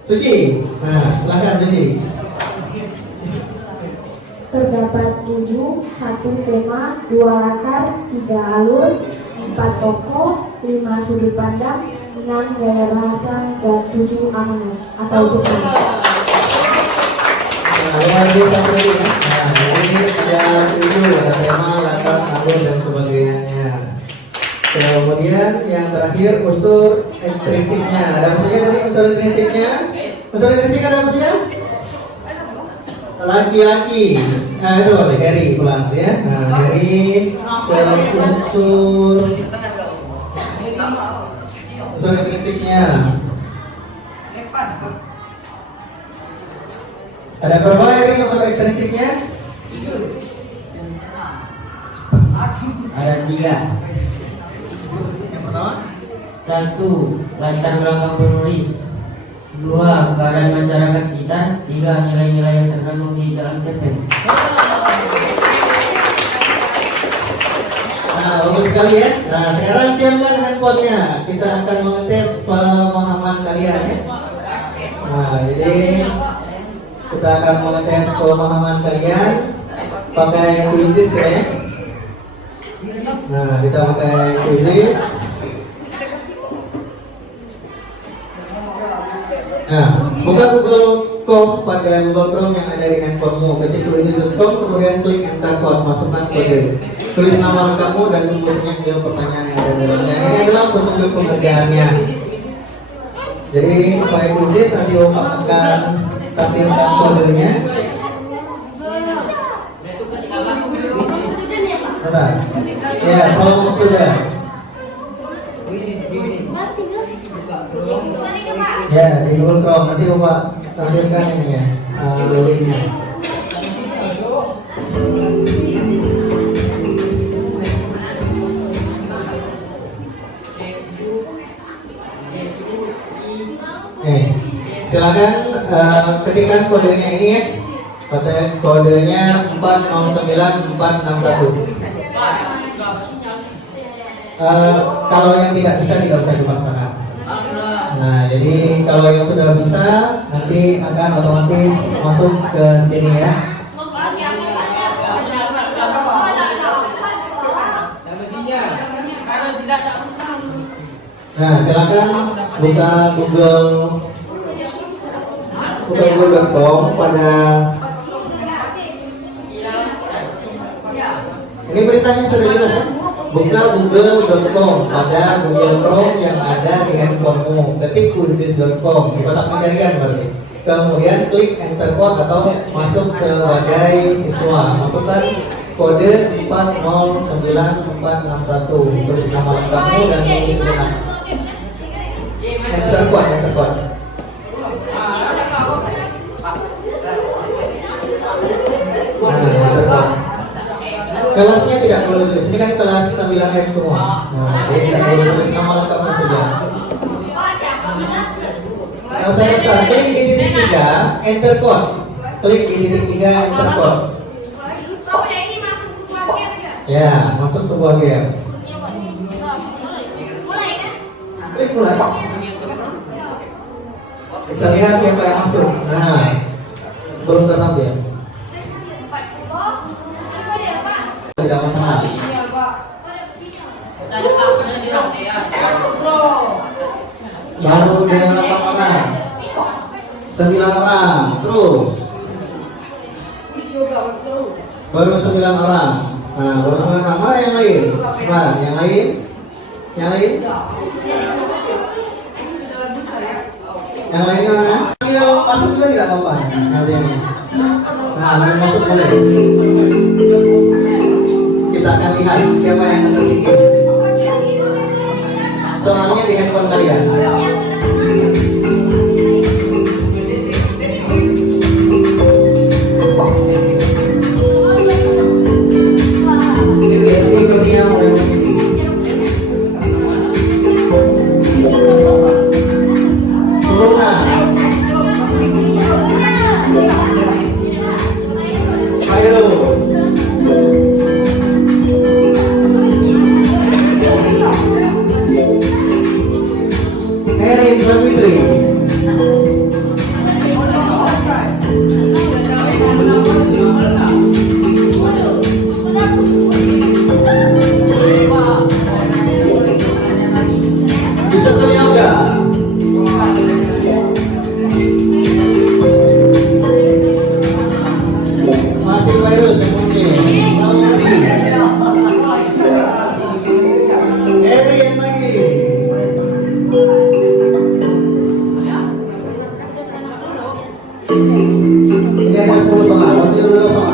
Suci. Nah, silakan Suci. Terdapat 7, 1 tema, 2 latar, 3 alur, 4 tokoh, 5 sudut pandang, 6 gaya bahasa, dan 7 amanat atau pesan. Luar biasa sekali ya. Nah, ini ada 7, ada tema, latar, alur dan sebagainya. Kemudian yang terakhir unsur ekstrinsiknya. Ada apa saja dari unsur ekstrinsiknya? Unsur ekstrinsik ada apa saja? Laki-laki. Nah itu boleh Harry pulang ya. Nah Harry unsur ekstrinsiknya. Ada berapa Harry unsur ekstrinsiknya? Ada 3. Yang pertama 1. Latar belakang penulis. 2. Keadaan masyarakat sekitar. 3. Nilai-nilai yang terkandung di dalam cerpen. Nah, bagus sekali ya. Nah, sekarang siapkan handphonenya. Kita akan mengetes pemahaman kalian ya. Nah, jadi kita akan mengetes pemahaman kalian pakai quizzes ya. Nah, kita pakai quizzes. Nah, buka Google.com pada Google Chrome yang ada di handphonemu. Ketik quizzes.com, kemudian klik enter code, masukkan kode. Tulis nama kamu dan tulisnya jawab pertanyaan yang ada dalamnya. Ini adalah petunjuk pengerjaannya. Jadi pakai quizzes nanti Om akan tampilkan kodenya. Benar. Ya, from student. Ya, di Google Chrome nanti Bapak tampilkan ini ya, linknya. Silakan ketikkan kodenya ini ya. Kodenya 409461. Kalau yang tidak bisa tidak usah dipaksakan. Nah, jadi kalau yang sudah bisa nanti akan otomatis masuk ke sini ya. Nah, silakan buka Google.com pada ini beritanya sudah jelas ya. Buka Google.com pada Google Chrome yang ada di handphonemu. Ketik quizzes.com di kotak pencarian berarti. Kemudian klik enter code atau masuk sebagai siswa. Masukkan kode 409461. Tulis nama kamu dan tulis nama. Enter code. Nah, enter code. Kelasnya tidak perlu ditulis, ini kan kelas 9F semua. Nah, jadi tidak perlu ditulis nama lengkapnya saja. Kalau saya kata, klik di titik 3, enter code. Klik di titik 3, enter code. Ya, masuk sebuah game. Klik mulai. Kita lihat siapa yang masuk. Nah, belum tetap ya. Tidak masalah. Baru 8 orang, 9 orang, terus baru 9 orang. Nah, baru 9 orang. Mana yang lain? Mana yang lain? Yang lain? Yang lainnya mana? Masuk juga tidak apa-apa. Nah, masuk boleh. Kita akan lihat siapa yang akan terpilih. Soalnya di handphone kalian. Ini dunia revolusi. Corona. Virus. Erin Fitri. Bisa Selyoga. Masih virus yang punya. Erin lagi. Ini ada 10 soal, masih 2 soal.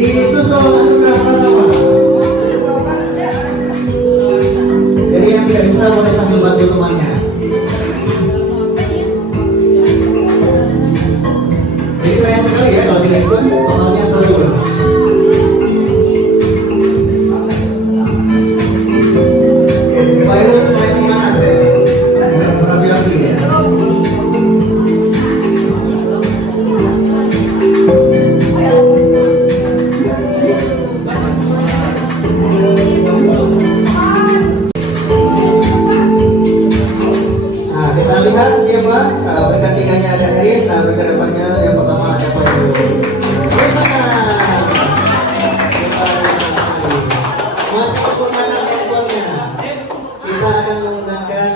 Itu soal sudah pertama. Jadi yang tidak bisa boleh sambil bantu temannya. Jadi lain sekali ya kalau tidak ikut soalnya seru. Virus mulai di mana deh? Berapi-api ya. Nah, kita lihat siapa. Berkat tiganya ada Erin. Nah, berkat depannya yang pertama ada Pak Ibu. Mas, mana handphonenya? Kita akan menggunakan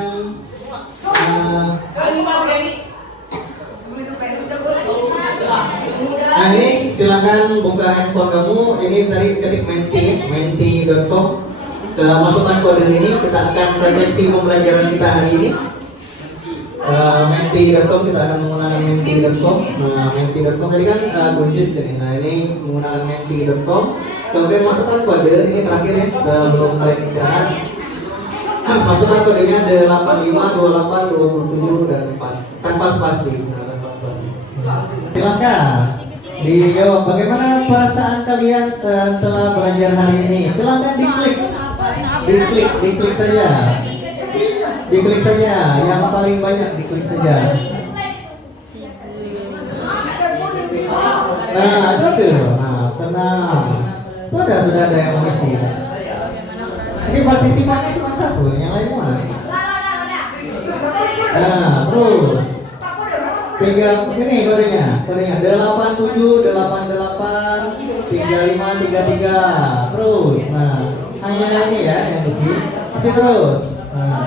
nah ini silakan buka handphone kamu. Ini tadi ketik menti.com. Dalam masukkan kode ini kita akan prediksi pembelajaran kita hari ini. Menti.com, kita akan menggunakan menti.com. Nah, menti.com tadi kan kursus ini. Nah, ini menggunakan menti.com. Kemudian masukkan kode ini terakhir ya sebelum kalian istirahat. Masukkan kodenya 852827 dan 4 tanpa spasi. Silakan dijawab bagaimana perasaan kalian setelah belajar hari ini. Silakan diklik saja. Diklik saja yang paling banyak, diklik saja. Nah, itu tuh. Nah, senang. Sudah ada yang mengisi. Ini partisipannya cuma satu, yang lain mana? Nah, terus 3 ini kodenya 87883533. Terus, nah hanya ini ya yang isi terus. Nah,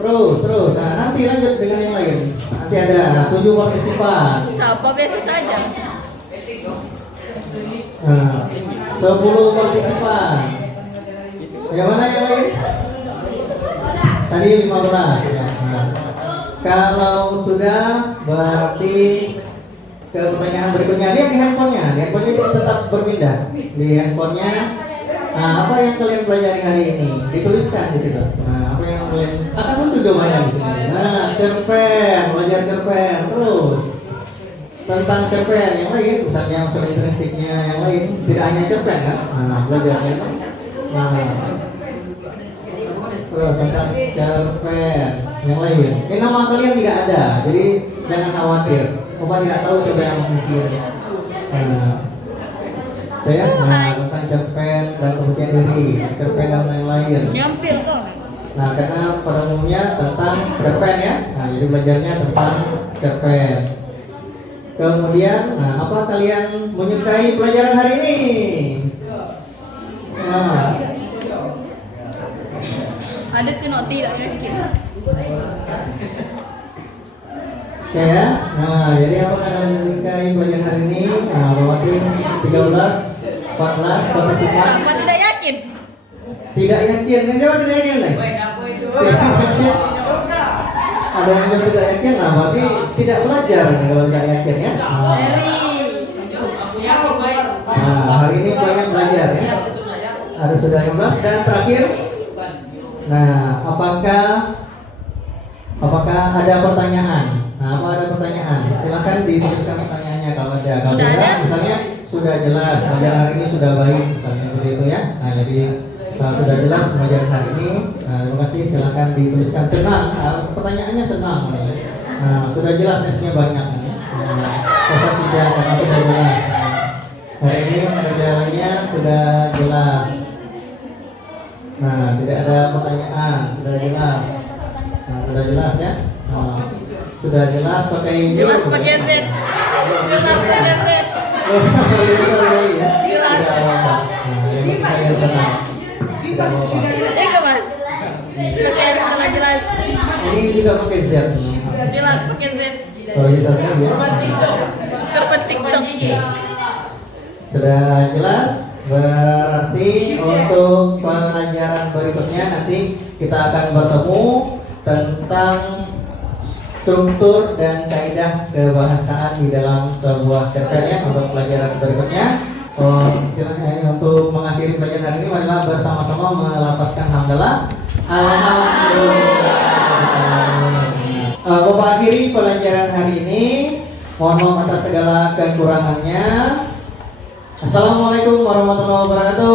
terus. Nah, nanti lanjut dengan yang lain. Nanti ada 7 partisipan. Siapa biasa saja. Nah, 10 partisipan. Bagaimana yang lain? Tadi 15 ya. Nah, kalau sudah berarti ke pertanyaan berikutnya. Lihat di handphonenya. Di handphonenya dia tetap berpindah. Di handphonenya, nah, apa yang kalian pelajari hari ini? Dituliskan di situ. Nah, apa yang kalian akan muncul jawabannya di sini. Nah, cerpen, belajar cerpen. Terus tentang cerpen yang lain, misalnya unsur intrinsiknya yang lain, tidak hanya cerpen kan? Nah, belajarnya. Nah, terus tentang cerpen yang lain. Ini nama kalian tidak ada, jadi jangan khawatir. Bapak tidak tahu siapa yang mengisi. Nah, tentang cerpen dan kepercayaan diri, cerpen dan lain-lain. Nah, karena pada umumnya tentang cerpen ya. Nah, jadi belajarnya tentang cerpen. Kemudian, nah, apa kalian menyukai pelajaran hari ini? Nah, Ada kena tidak yakin. oke ya. Nah, jadi apa kalian menyukai pelajaran hari ini? Nah, berarti 13, 14, partisipan. Siapa tidak yakin? Tidak yakin, siapa tidak yakin nih? Ada yang belum tidak yakin, nah berarti tidak belajar kalau tidak yakin ya. Nah, hari ini kalian belajar ya. Ada sudah 15 dan terakhir. Nah, apakah ada pertanyaan? Nah, apa ada pertanyaan? Silakan dituliskan pertanyaannya kalau ada. Kalau tidak, misalnya sudah jelas, pelajaran hari ini sudah baik, misalnya seperti itu ya. Nah, jadi sudah jelas pelajaran hari ini. Nah, terima kasih. Silakan dituliskan senang. Pertanyaannya senang. Nah, sudah jelas S-nya banyak. Nah, tidak karena sudah jelas. Hari ini pelajarannya sudah jelas. Nah, tidak ada pertanyaan, sudah jelas. Nah, sudah jelas ya. Nah, sudah jelas pakai Jelas pakai Z. Jelas pakai Z. Jelas. Nah, ini saya senang. Tidak apa-apa. Mas. Pakai Z jelas. Ini juga pakai Z. Jelas pakai Z. Kalau bisa ya. Terpetik TikTok. Sudah jelas. Berarti untuk pelajaran berikutnya nanti kita akan bertemu tentang struktur dan kaidah kebahasaan di dalam sebuah cerpen ya. Untuk pelajaran berikutnya, untuk mengakhiri pelajaran hari ini, marilah bersama-sama melapaskan hamdalah. Alhamdulillah. Bapak akhiri pelajaran hari ini. Mohon maaf atas segala kekurangannya. Assalamualaikum warahmatullahi wabarakatuh.